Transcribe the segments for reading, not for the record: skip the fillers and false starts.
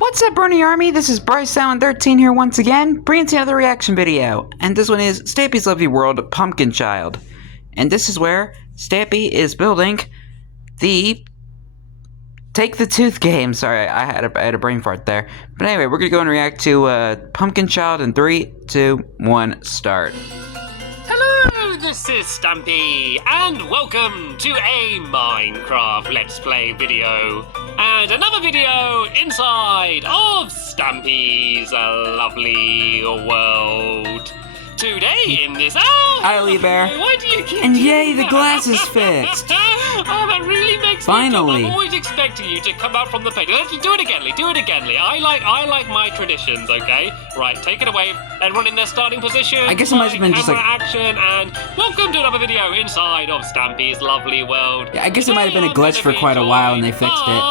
What's up, Brony Army? This is BryceAllen13 here once again, bringing to another reaction video. And this one is Stampy's Lovely World Pumpkin Child. And this is where Stampy is building the Take the Tooth game. Sorry, I had a brain fart there. But anyway, we're going to go and react to Pumpkin Child in 3, 2, 1, start. Hello, this is Stampy, and welcome to a Minecraft Let's Play video. And another video inside of Stampy's Lovely World. Today in this... Hi, Lee Bear. Why do you keep And doing yay, the that? glass is fixed. Oh, that really makes Finally. me jump. I'm always expecting you to come out from the page. Let's do it again, Lee. Do it again, Lee. I like my traditions, okay? Right, take it away. Everyone in their starting position. I guess it might have been just like... action, and welcome to another video inside of Stampy's Lovely World. Yeah, I guess it might have been a glitch for quite a while and they fixed it.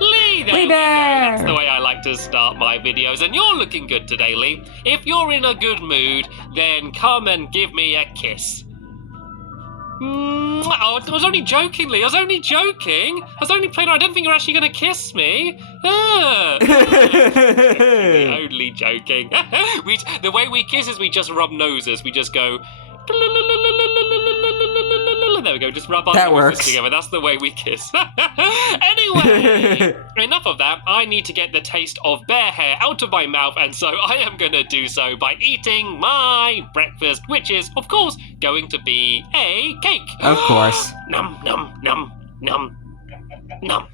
Lee. Lee Bear! That's the way I like to start my videos, and you're looking good today, Lee. If you're in a good mood, then come and give me a kiss. Oh, I was only joking, Lee. I was only joking. I was only playing. I don't think you're actually going to kiss me. Only joking. The way we kiss is we just rub noses. We just go... There we go, just rub our noses together. That's the way we kiss. Anyway, enough of that. I need to get the taste of bear hair out of my mouth, and so I am going to do so by eating my breakfast, which is, of course, going to be a cake. Of course. Num, num, num, num, num.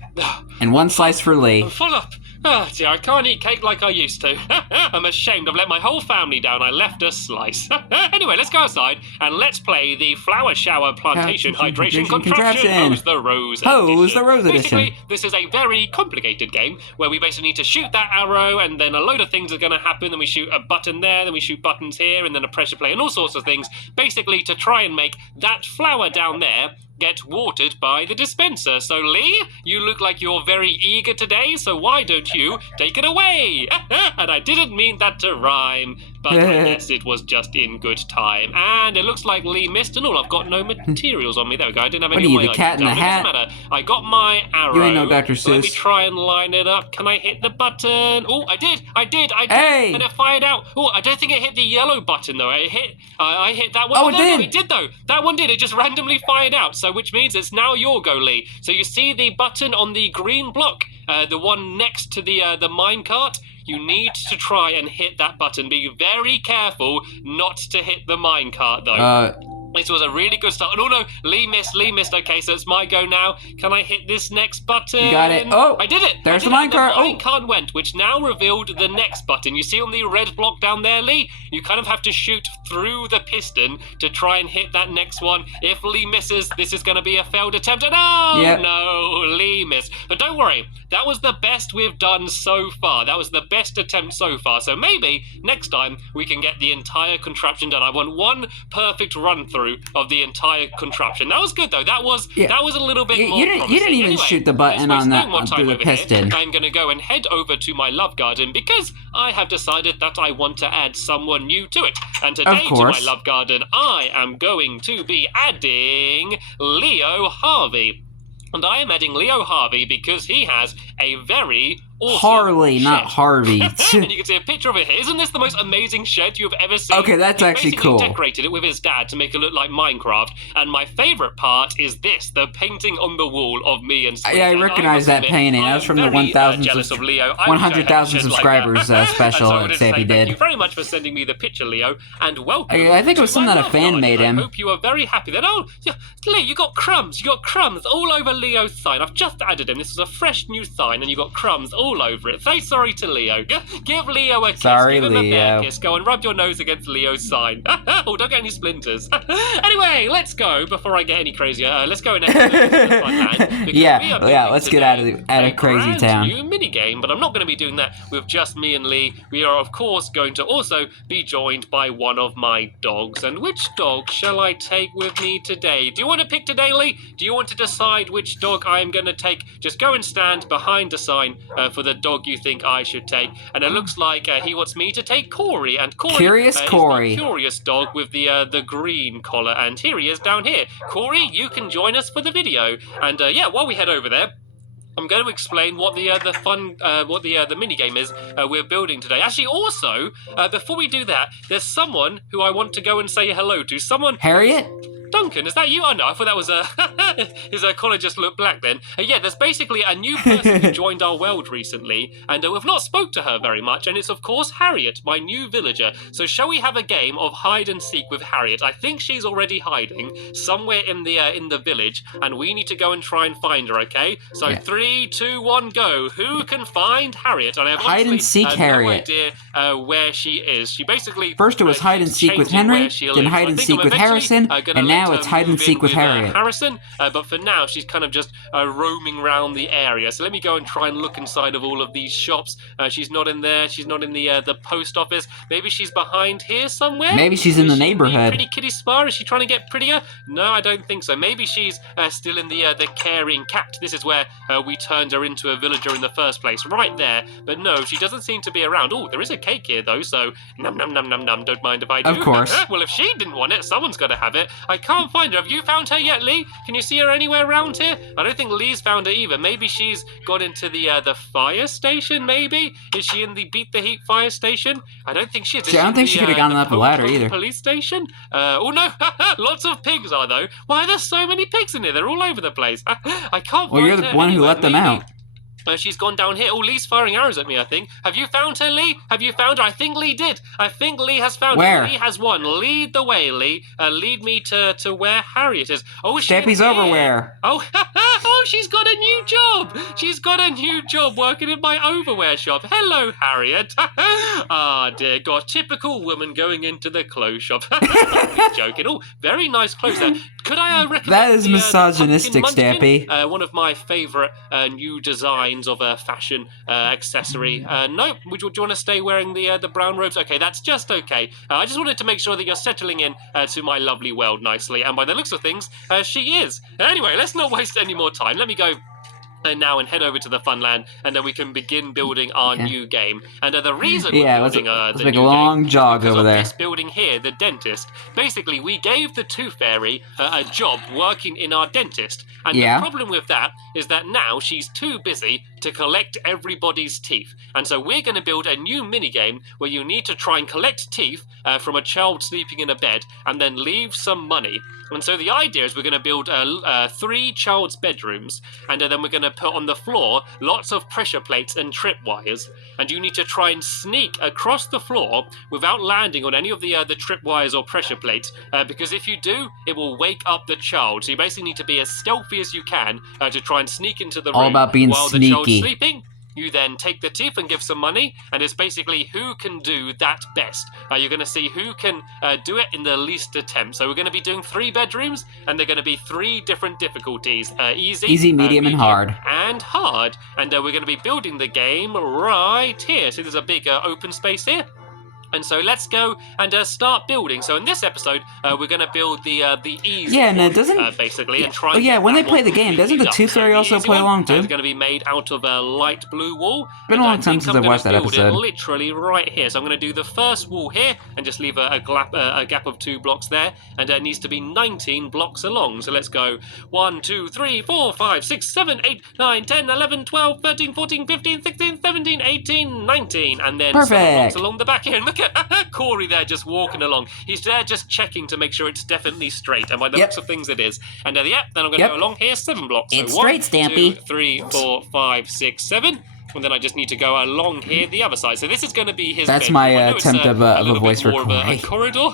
And one slice for Lee. I'm full up. Oh dear, I can't eat cake like I used to. I'm ashamed. I've let my whole family down. I left a slice. Anyway, let's go outside and let's play the Flower Shower Plantation Hydration Contraption. Hose the Rose Edition. Basically, this is a very complicated game where we basically need to shoot that arrow and then a load of things are going to happen. Then we shoot a button there, then we shoot buttons here, and then a pressure plate and all sorts of things. Basically, to try and make that flower down there get watered by the dispenser. So, Lee, you look like you're very eager today, so why don't you take it away? And I didn't mean that to rhyme, but I guess it was just in good time. And it looks like Lee missed and all. I've got no materials on me. There we go. I didn't have any. What are you, the cat in the hat? It doesn't matter. I got my arrow. You ain't no Dr. Seuss. Let me try and line it up. Can I hit the button? Oh, I did. Hey! And it fired out. Oh, I don't think it hit the yellow button, though. I hit that one. Oh, it did. No, it did, though. That one did. It just randomly fired out. So, which means it's now your go, Lee. So you see the button on the green block, the one next to the minecart. You need to try and hit that button. Be very careful not to hit the minecart, though. This was a really good start. Oh, no, Lee missed. Okay, so it's my go now. Can I hit this next button? You got it. Oh, I did it. There's the minecart. The minecart went, which now revealed the next button. You see on the red block down there, Lee? You kind of have to shoot through the piston to try and hit that next one. If Lee misses, this is going to be a failed attempt. And no, Lee missed. But don't worry. That was the best we've done so far. That was the best attempt so far. So maybe next time we can get the entire contraption done. I want one perfect run-through of the entire contraption. That was good, though. That was a little bit more promising. You didn't even shoot the button on the piston. I'm going to go and head over to my love garden because I have decided that I want to add someone new to it. And today to my love garden, I am going to be adding Leo Harvey. And I am adding Leo Harvey because he has a very awesome Harley, shed. not Harvey. And you can see a picture of it here. Isn't this the most amazing shed you've ever seen? Okay, that's actually cool. He decorated it with his dad to make it look like Minecraft. And my favorite part is this, the painting on the wall of me and Sweet. Yeah, I recognize that painting. That was from the 100,000 subscribers special that Stampy did. Thank you very much for sending me the picture, Leo, and welcome. I think it was something that a fan made him. I hope you are very happy that, Lee, you got crumbs all over Leo's sign. I've just added him. This is a fresh new sign, and you got crumbs all over it. Say sorry to Leo. Give Leo a kiss. Sorry, Give him Leo. a bear kiss. Go and rub your nose against Leo's sign. Oh, don't get any splinters. Anyway, let's go before I get any crazier. Let's go and let's get out of crazy town. New mini game, but I'm not going to be doing that with just me and Lee. We are, of course, going to also be joined by one of my dogs. And which dog shall I take with me today? Do you want to pick today, Lee? Do you want to decide which dog I am going to take? Just go and stand behind the sign for the dog you think I should take. And it looks like he wants me to take Corey. And Corey Curious Corey. is the curious dog with the green collar. And here he is down here. Corey, you can join us for the video. And while we head over there, I'm going to explain what the mini game is we're building today. Actually, also, before we do that, there's someone who I want to go and say hello to. Someone. Harriet? Duncan, is that you? Oh no, I thought that was his collar just looked black then. Yeah, there's basically a new person who joined our world recently, and we've not spoke to her very much, and it's of course Harriet, my new villager. So shall we have a game of hide and seek with Harriet? I think she's already hiding somewhere in the village, and we need to go and try and find her, okay? So yeah. 3, 2, 1, go. Who can find Harriet? And I have hide and seek Harriet. No idea where she is. She basically first it was hide and seek with Henry, then hide and seek with Harrison, and now it's hide and seek with Harriet. Harrison, but for now she's kind of just roaming around the area. So let me go and try and look inside of all of these shops. She's not in there. She's not in the post office. Maybe she's behind here somewhere. Maybe she's in the neighborhood. Pretty Kitty Spa. Is she trying to get prettier? No, I don't think so. Maybe she's still in the caring cat. This is where we turned her into a villager in the first place, right there. But no, she doesn't seem to be around. Oh, there is a cake here though. So num num num num num. Don't mind if I do. Of course. Well, if she didn't want it, someone's got to have it. I can't find her. Have you found her yet, Lee? Can you see her anywhere around here? I don't think Lee's found her either. Maybe she's gone into the fire station, maybe? Is she in the Beat the Heat fire station? I don't think she is. See, I don't think she could have gone up the ladder either. Police station? Oh no, lots of pigs are though. Why are there so many pigs in here? They're all over the place. I can't well, find you're the her one who anywhere. let them Maybe out. She's gone down here. Oh, Lee's firing arrows at me, I think. Have you found her, Lee? Have you found her? I think Lee did. I think Lee has found Where? her. Lee has won. Lead the way, Lee. Lead me to where Harriet is. Oh, she's Stampy's overwear. Oh, oh, she's got a new job. She's got a new job working in my overwear shop. Hello, Harriet. Ah, dear God. Typical woman going into the clothes shop. I'm joking. Oh, very nice clothes there. Could I recommend that is misogynistic, Stampy. One of my favourite new designs of a fashion accessory. No, would you want to stay wearing the brown robes? Okay, that's just okay. I just wanted to make sure that you're settling in to my lovely world nicely, and by the looks of things, she is. Anyway, let's not waste any more time. Let me go now and head over to the Funland, and then we can begin building our new game. And the reason we're building let's make a long jog over there. This building here, the dentist. Basically, we gave the Tooth Fairy a job working in our dentist. And the problem with that is that now she's too busy to collect everybody's teeth. And so we're going to build a new minigame where you need to try and collect teeth from a child sleeping in a bed and then leave some money. And so the idea is we're going to build 3 child's bedrooms, and then we're going to put on the floor lots of pressure plates and tripwires. And you need to try and sneak across the floor without landing on any of the tripwires or pressure plates, because if you do, it will wake up the child. So you basically need to be as stealthy as you can to try and sneak into the room all about being while sneaky. The child's sleeping. You then take the teeth and give some money, and it's basically who can do that best. You're going to see who can do it in the least attempt. So we're going to be doing 3 bedrooms, and they're going to be 3 different difficulties. Easy, medium, and hard. And hard. And we're going to be building the game right here. So there's a big open space here. And so let's go and start building. So in this episode, we're going to build the easy one, basically, and try. Oh yeah, when they play the game, doesn't the Tooth Fairy also play along too? It's going to be made out of a light blue wool. Been a long time since I watched that episode. Literally right here. So I'm going to do the first wall here and just leave a gap of 2 blocks there, and it needs to be 19 blocks along. So let's go 1, 2, 3, 4, 5, 6, 7, 8, 9, 10, 11, 12, 13, 14, 15, 16, 17, 18, 19, and then 7 blocks along the back here. And look at Corey there just walking along. He's there just checking to make sure it's definitely straight, and by the looks of things it is. And then I'm going to go along here 7 blocks. It's so straight, 1, Stampy. 2, 3, 4, 5, 6, 7. And then I just need to go along here the other side. So this is going to be his That's bedroom. my attempt of a voice for more Corey. of a corridor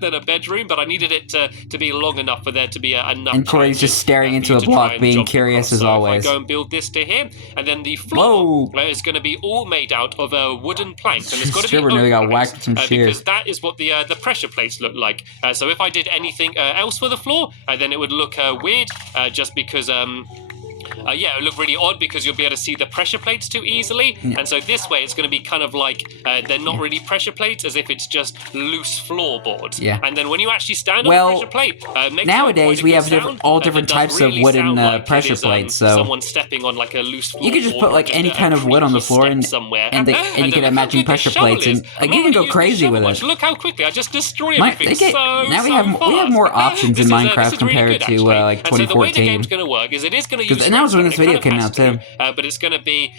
than a bedroom, but I needed it to be long enough for there to be enough. And Corey's just staring into a block, being curious as always. If I go and build this to here, and then the floor is going to be all made out of wooden planks, and it's got to be nearly got whacked with some shears. because that is what the pressure plates look like. So if I did anything else for the floor, then it would look weird, just because. It would look really odd because you'll be able to see the pressure plates too easily. And so this way it's going to be kind of like they're not really pressure plates, as if it's just loose floorboards. Yeah. And then when you actually stand on a pressure plate, nowadays we have all different types of wooden pressure plates. So someone stepping on like a loose floorboard. You could just put like any kind of wood on the floor and you can have matching pressure plates, and like you can go crazy with it. Look how quickly I just destroy everything. Now we have more options in Minecraft compared to like 2014. And so the way the game's going to work is it is going to use and that was when this video came out too. But it's gonna be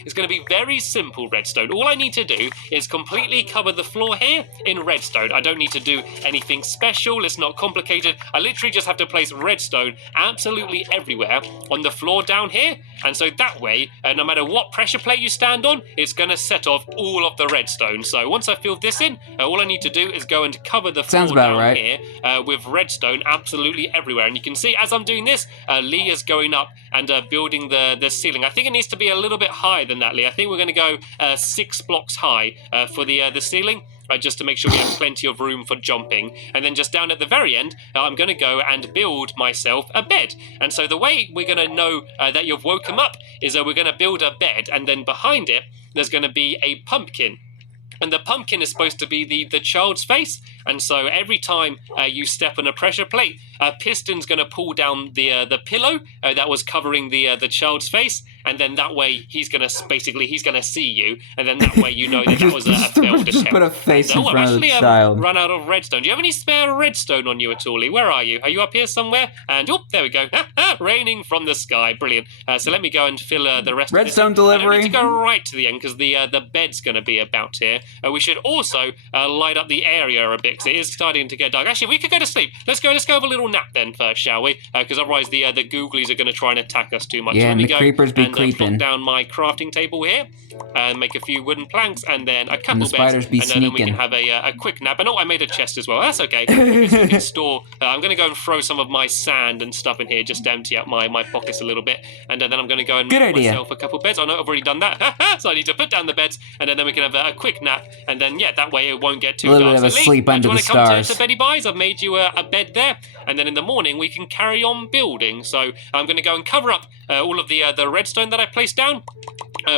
very simple redstone. All I need to do is completely cover the floor here in redstone. I don't need to do anything special. It's not complicated. I literally just have to place redstone absolutely everywhere on the floor down here, and so that way, no matter what pressure plate you stand on, it's gonna set off all of the redstone. So once I fill this in, all I need to do is go and cover the floor down here with redstone absolutely everywhere. And you can see as I'm doing this, Lee is going up and building the ceiling. I think it needs to be a little bit higher than that, Lee. I think we're going to go 6 blocks high for the ceiling. Just to make sure we have plenty of room for jumping. And then just down at the very end, I'm going to go and build myself a bed. And so the way we're going to know that you've woken up is we're going to build a bed, and then behind it, there's going to be a pumpkin. And the pumpkin is supposed to be the child's face. And so every time you step on a pressure plate, a piston's going to pull down the pillow that was covering the child's face. And then that way he's going to see you. And then that way you know that was a failed attempt. Just put a face in front of the child. Run out of redstone. Do you have any spare redstone on you at all, Lee? Where are you? Are you up here somewhere? And there we go. Raining from the sky. Brilliant. So let me go and fill the rest redstone of this. Delivery. I need to go right to the end because the bed's going to be about here. We should also light up the area a bit because it is starting to get dark. Actually, we could go to sleep. Let's go have a little nap then first, shall we? Because otherwise the googlies are going to try and attack us too much. Yeah, so and the creepers be creeping. Plop down my crafting table here and make a few wooden planks and then a couple the spiders beds, and then we can have a quick nap. And I made a chest as well. That's okay. Because we can store. I'm going to go and throw some of my sand and stuff in here just to empty out my pockets a little bit, and then I'm going to go and make myself a couple beds. I know I've already done that, so I need to put down the beds, and then we can have a quick nap, and then that way it won't get too dark. A little bit of a sleep under the stars. Do you want to come to Betty Buys? I've made you a bed there, and then in the morning we can carry on building. So I'm going to go and cover up all of the redstone that I placed down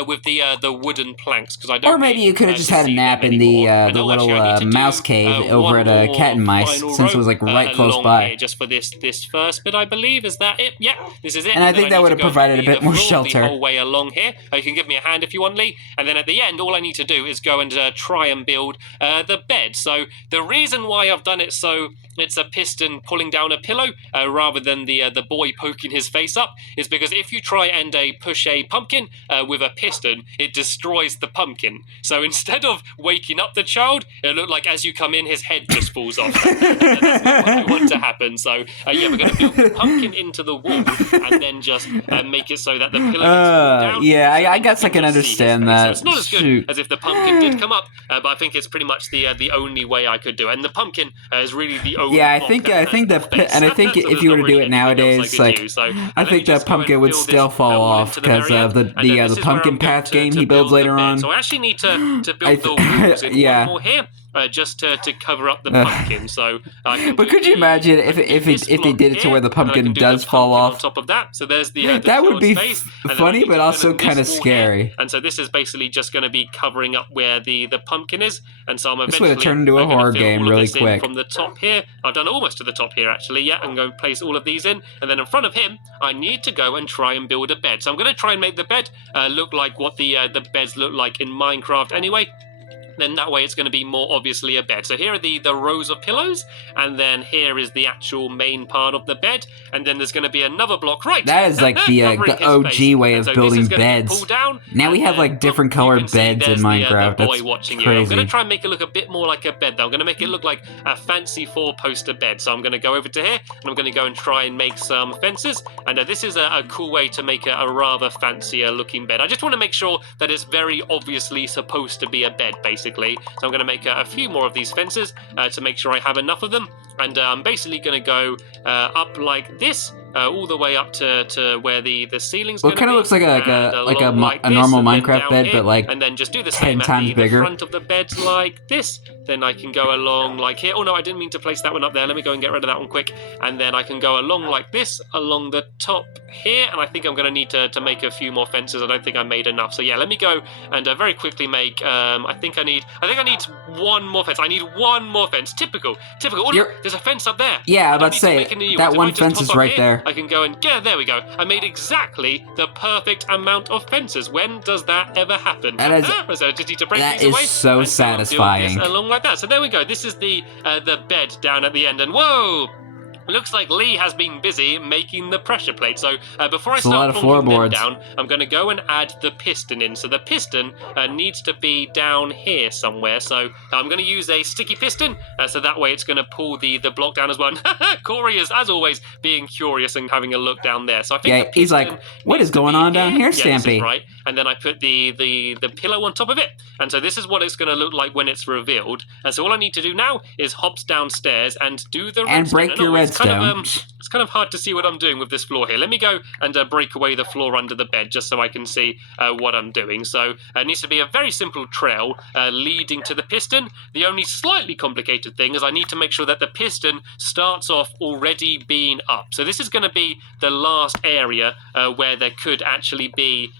with the wooden planks, because I don't. Or maybe you could have just had a nap in the little mouse cave over at Cat and Mice, since it was like right close by. Just for this first bit, I believe. Is that it? Yeah, this is it. And I think that would have provided a bit more shelter. The whole way along here. You can give me a hand if you want, Lee. And then at the end, all I need to do is go and try and build the bed. So the reason why I've done it so it's a piston pulling down a pillow rather than the boy poking his face up is because if you try and push a pumpkin with a piston, it destroys the pumpkin. So instead of waking up the child, it looked like as you come in, his head just falls off. That's not what we want to happen. So we're going to build the pumpkin into the wall and then just make it so that the pillow gets pulled down. Yeah, I guess I can understand that. So it's not as good as if the pumpkin did come up, but I think it's pretty much the only way I could do it. And the pumpkin is really the only. Yeah, I think if you were to do it nowadays, I think the pumpkin would still fall off because of the pumpkin path game he builds later on. So I actually need to build the walls in one more here. Just to cover up the pumpkin, so I can. But could you imagine if they did it to where the pumpkin does fall off? On top of that, so there's the that would be funny, but also kind of scary. And so this is basically just going to be covering up where the pumpkin is, and so I'm eventually. This would have turned into a horror game really quick. From the top here, I've done almost to the top here actually. Yeah, I'm going to place all of these in, and then in front of him, I need to go and try and build a bed. So I'm going to try and make the bed look like what the beds look like in Minecraft anyway. Then that way it's going to be more obviously a bed. So here are the rows of pillows, and then here is the actual main part of the bed, and then there's going to be another block right. That is like the OG way of building beds. Now we have like different colored beds in Minecraft. That's crazy. I'm going to try and make it look a bit more like a bed though. I'm going to make it look like a fancy 4-poster bed. So I'm going to go over to here, and I'm going to go and try and make some fences, and this is a cool way to make a rather fancier looking bed. I just want to make sure that it's very obviously supposed to be a bed, basically. So I'm going to make a few more of these fences to make sure I have enough of them, and I'm basically going to go up like this. All the way up to where the ceiling's going to be. It kind of looks like a normal Minecraft bed, but like and then just do the 10 times bigger. The front of the bed's like this. Then I can go along like here. Oh no, I didn't mean to place that one up there. Let me go and get rid of that one quick. And then I can go along like this along the top here. And I think I'm going to need to make a few more fences. I don't think I made enough. So yeah, let me go and very quickly make. I think I need one more fence. I need one more fence. Typical. Oh, look, there's a fence up there. Yeah, I was about to say that one fence is right there. I can go and there we go. I made exactly the perfect amount of fences. When does that ever happen? That is so satisfying. Along like that. So there we go. This is the bed down at the end. And whoa! looks like Lee has been busy making the pressure plate. So before I It's a lot start of plonking them floorboards. down, I'm going to go and add the piston in. So the piston needs to be down here somewhere. So I'm going to use a sticky piston, so that way it's going to pull the block down as well. Corey is, as always, being curious and having a look down there. So I think the piston he's like, what is going on down here, Yeah, this is Stampy? right. And then I put the pillow on top of it. And so this is what it's going to look like when it's revealed. And so all I need to do now is hops downstairs and do the And break your redstone. It's kind of hard to see what I'm doing with this floor here. Let me go and break away the floor under the bed just so I can see what I'm doing. So it needs to be a very simple trail leading to the piston. The only slightly complicated thing is I need to make sure that the piston starts off already being up. So this is going to be the last area where there could actually be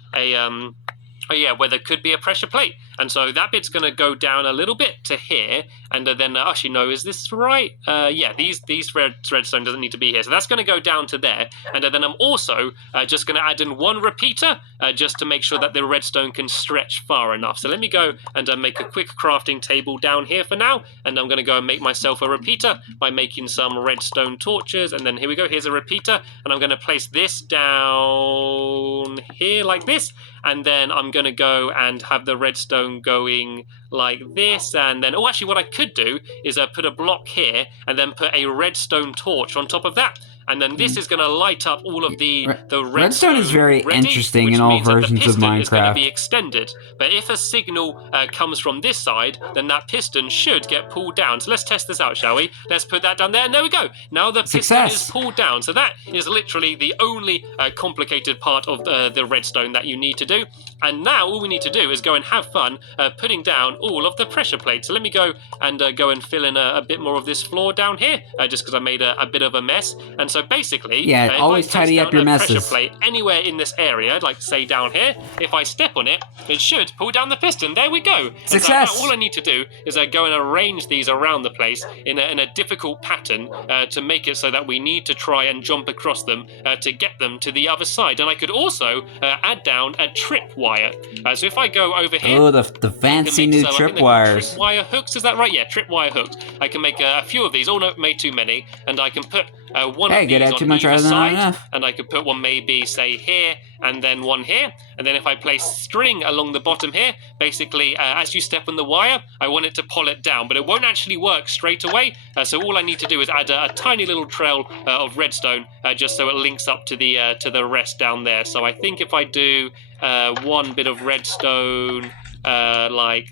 where there could be a pressure plate. And so that bit's going to go down a little bit to here, and then actually no, is this right? Yeah, these redstone doesn't need to be here, so that's going to go down to there. And then I'm also just going to add in one repeater just to make sure that the redstone can stretch far enough. So let me go and make a quick crafting table down here for now, and I'm going to go and make myself a repeater by making some redstone torches. And then here we go, here's a repeater, and I'm going to place this down here like this, and then I'm going to go and have the redstone going like this. And then actually what I could do is put a block here and then put a redstone torch on top of that, and then this is going to light up all of the redstone is very ready, interesting in all versions of Minecraft. is going to be extended, but if a signal comes from this side, then that piston should get pulled down. So let's test this out, shall we? Let's put that down there, and there we go. Now the piston is pulled down. So that is literally the only complicated part of the redstone that you need to do. And now all we need to do is go and have fun putting down all of the pressure plates. So let me go and fill in a bit more of this floor down here, just because I made a bit of a mess. And so basically, always tidy up your messes. Pressure plate anywhere in this area, like say down here, if I step on it, it should pull down the piston. There we go. Success. So all I need to do is go and arrange these around the place in a difficult pattern to make it so that we need to try and jump across them to get them to the other side. And I could also add down a tripwire. So if I go over here, oh, the fancy new tripwires. Tripwire hooks, is that right? Yeah, tripwire hooks. I can make a few of these. Oh no, made too many, and I can put one of these on either side, and I could put one maybe say here and then one here, and then if I place string along the bottom here, basically as you step on the wire, I want it to pull it down, but it won't actually work straight away. So all I need to do is add a tiny little trail of redstone just so it links up to the rest down there. So I think if I do one bit of redstone like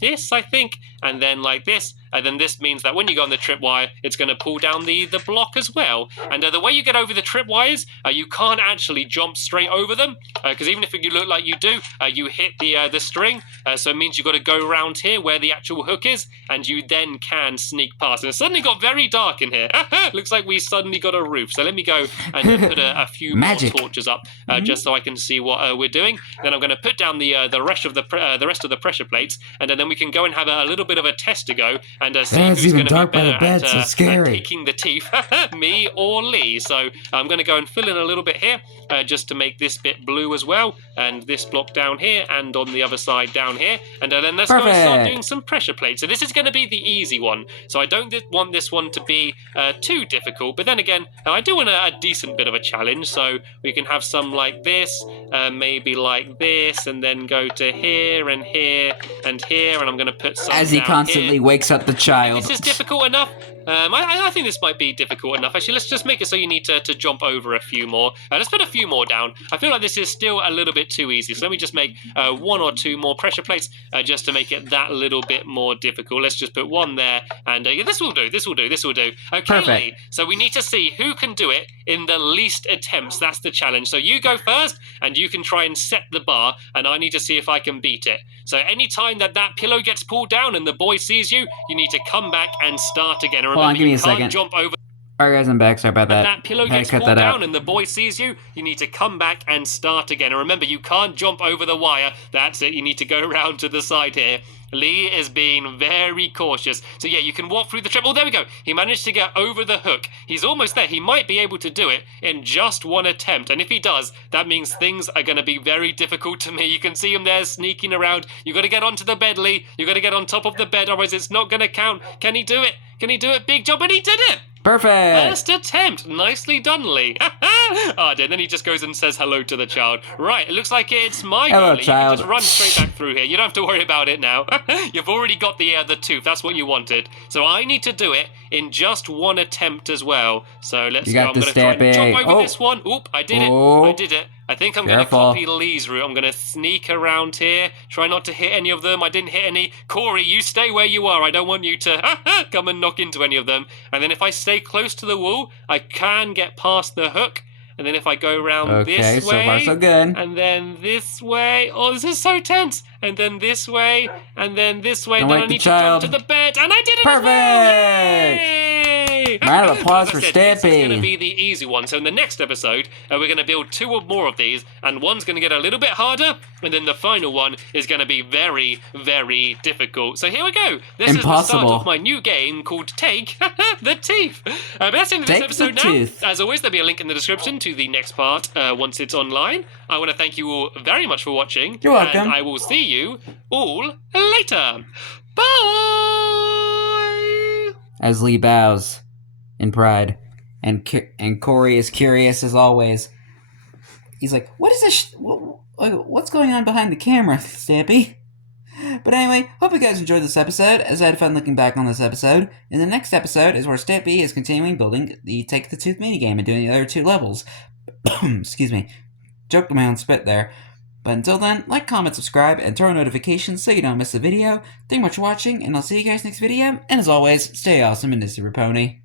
this, I think, and then like this, and then this means that when you go on the tripwire, it's going to pull down the block as well. And the way you get over the tripwires, you can't actually jump straight over them, because even if you look like you do, you hit the string, so it means you've got to go around here where the actual hook is, and you then can sneak past. And it suddenly got very dark in here. Looks like we suddenly got a roof. So let me go and put a few more torches up, just so I can see what we're doing. Then I'm going to put down the rest of the pressure plates, and then we can go and have a little bit of a test to go and see who's going to be better at taking the teeth, me or Lee. So I'm going to go and fill in a little bit here, just to make this bit blue as well, and this block down here, and on the other side down here, and then let's go and start doing some pressure plates. So this is going to be the easy one, so I don't want this one to be too difficult, but then again, I do want a decent bit of a challenge, so we can have some like this, maybe like this, and then go to here and here and here, and I'm going to put some as he constantly here. Wakes up the child. This is difficult enough. I think this might be difficult enough. Actually, let's just make it so you need to jump over a few more. Let's put a few more down. I feel like this is still a little bit too easy. So let me just make one or two more pressure plates just to make it that little bit more difficult. Let's just put one there, and yeah, this will do. This will do. This will do. Okay, perfect. Lee, so we need to see who can do it in the least attempts. That's the challenge. So you go first, and you can try and set the bar, and I need to see if I can beat it. So anytime that pillow gets pulled down and the boy sees you, you need to come back and start again. And remember, hold on, give me a you can't second. jump over. Alright guys, I'm back. Sorry about that. That pillow gets pulled down and the boy sees you, you need to come back and start again. And remember, you can't jump over the wire. That's it. You need to go around to the side here. Lee is being very cautious. So yeah, you can walk through the trip. Oh, there we go. He managed to get over the hook. He's almost there. He might be able to do it in just one attempt. And if he does, that means things are going to be very difficult to me. You can see him there sneaking around. You've got to get onto the bed, Lee. You've got to get on top of the bed, otherwise it's not going to count. Can he do it? Can he do it? Big jump, and he did it! Perfect. First attempt. Nicely done, Lee. Oh, dear. Then he just goes and says hello to the child. Right, it looks like it's my go, Hello, Lee. child. You can just run straight back through here. You don't have to worry about it now. You've already got the tooth. That's what you wanted. So I need to do it in just one attempt as well. So let's You go. got I'm going to this, try and Stampy. jump over Oh. this one. Oop, I did it. Oh. I did it. I think I'm going to Careful. copy Lee's route. I'm going to sneak around here. Try not to hit any of them. I didn't hit any. Corey, you stay where you are. I don't want you to come and knock into any of them. And then if I stay close to the wall, I can get past the hook. And then if I go around this way, so far so good. and then this way, oh, this is so tense. And then this way, and then this way. Don't Then wake I the need child. to jump to the bed, and I did it. Perfect. Yay! Round of applause As I for said, this is Stampy. going to be the easy one. So in the next episode, we're going to build 2 or more of these, and one's going to get a little bit harder, and then the final one is going to be very, very difficult. So here we go. This is the Impossible. start of my new game called Take the Teeth. But that's the end of this Take episode the now. tooth. As always, there'll be a link in the description to the next part once it's online. I want to thank you all very much for watching. You're welcome. And I will see you all later. Bye! As Lee bows in pride, and Corey is curious as always. He's like, "What is this? What's going on behind the camera, Stampy?" But anyway, hope you guys enjoyed this episode, as I had fun looking back on this episode. In the next episode is where Stampy is continuing building the Take the Tooth minigame and doing the other 2 levels. Excuse me. Joked my own spit there. But until then, like, comment, subscribe, and turn on notifications so you don't miss a video. Thank you much for watching, and I'll see you guys next video. And as always, stay awesome and Nissy Raponi.